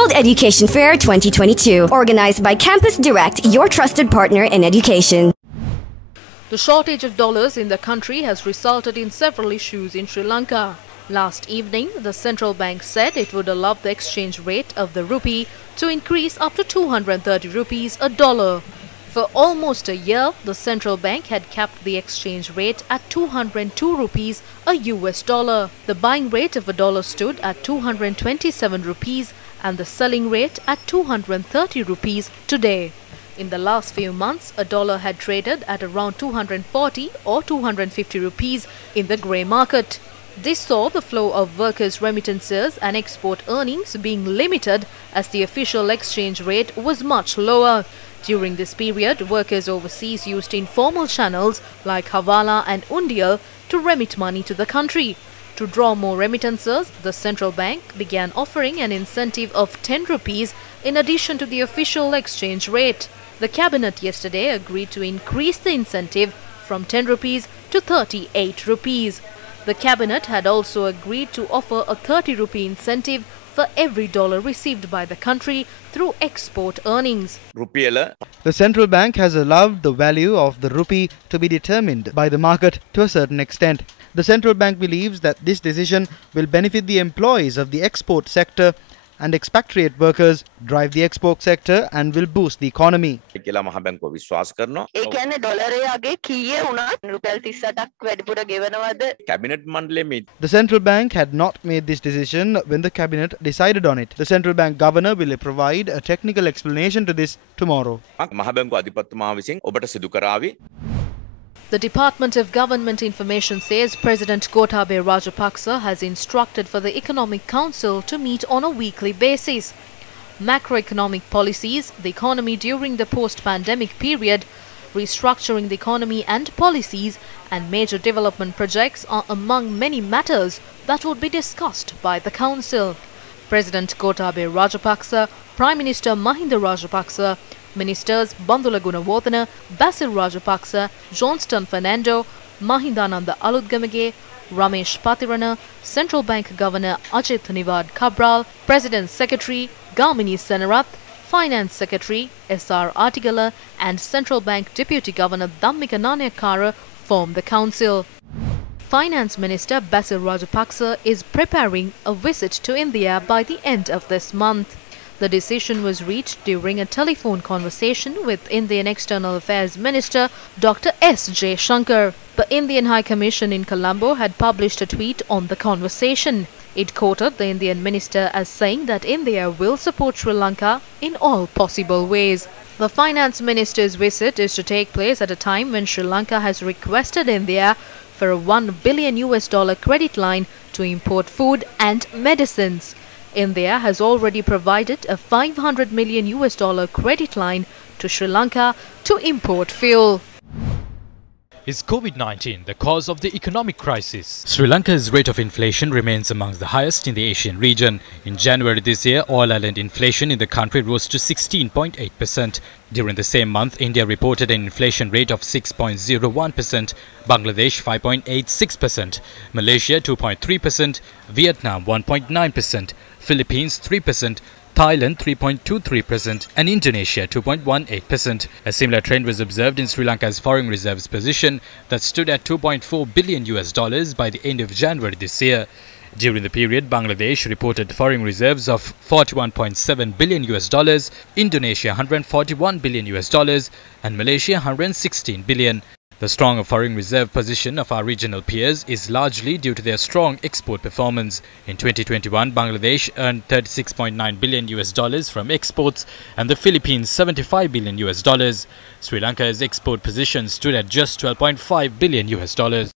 World Education Fair 2022, organized by Campus Direct, your trusted partner in education. The shortage of dollars in the country has resulted in several issues in Sri Lanka. Last evening, the central bank said it would allow the exchange rate of the rupee to increase up to 230 rupees a dollar. For almost a year, the central bank had kept the exchange rate at 202 rupees a US dollar. The buying rate of a dollar stood at 227 rupees and the selling rate at 230 rupees today. In the last few months, a dollar had traded at around 240 or 250 rupees in the grey market. This saw the flow of workers' remittances and export earnings being limited as the official exchange rate was much lower. During this period, workers overseas used informal channels like Hawala and Undial to remit money to the country. To draw more remittances, the central bank began offering an incentive of 10 rupees in addition to the official exchange rate. The cabinet yesterday agreed to increase the incentive from 10 rupees to 38 rupees. The cabinet had also agreed to offer a 30 rupee incentive for every dollar received by the country through export earnings. The central bank has allowed the value of the rupee to be determined by the market to a certain extent. The central bank believes that this decision will benefit the employees of the export sector and expatriate workers, drive the export sector and will boost the economy. The central bank had not made this decision when the cabinet decided on it. The central bank governor will provide a technical explanation to this tomorrow. The Department of Government Information says President Gotabaya Rajapaksa has instructed for the Economic Council to meet on a weekly basis. Macroeconomic policies, the economy during the post-pandemic period, restructuring the economy and policies, and major development projects are among many matters that would be discussed by the Council. President Gotabaya Rajapaksa, Prime Minister Mahinda Rajapaksa, Ministers Bandula Gunawardena, Basil Rajapaksa, Johnston Fernando, Mahindananda Aludgamage, Ramesh Patirana, Central Bank Governor Ajit Niwad Cabral, President Secretary Gamini Senarath, Finance Secretary S.R. Artigala and Central Bank Deputy Governor Dhammika Nanayakara form the council. Finance Minister Basil Rajapaksa is preparing a visit to India by the end of this month. The decision was reached during a telephone conversation with Indian External Affairs Minister Dr. S. J. Shankar. The Indian High Commission in Colombo had published a tweet on the conversation. It quoted the Indian minister as saying that India will support Sri Lanka in all possible ways. The finance minister's visit is to take place at a time when Sri Lanka has requested India for a $1 billion credit line to import food and medicines. India has already provided a $500 million credit line to Sri Lanka to import fuel. Is COVID-19 the cause of the economic crisis? Sri Lanka's rate of inflation remains amongst the highest in the Asian region. In January this year, oil island inflation in the country rose to 16.8%. During the same month, India reported an inflation rate of 6.01%, Bangladesh 5.86%, Malaysia 2.3%, Vietnam 1.9%, Philippines 3%, Thailand 3.23% and Indonesia 2.18%. A similar trend was observed in Sri Lanka's foreign reserves position that stood at $2.4 billion by the end of January this year. During the period, Bangladesh reported foreign reserves of $41.7 billion, Indonesia $141 billion and Malaysia $116 billion. The strong foreign reserve position of our regional peers is largely due to their strong export performance. In 2021, Bangladesh earned $36.9 billion from exports and the Philippines $75 billion. Sri Lanka's export position stood at just $12.5 billion.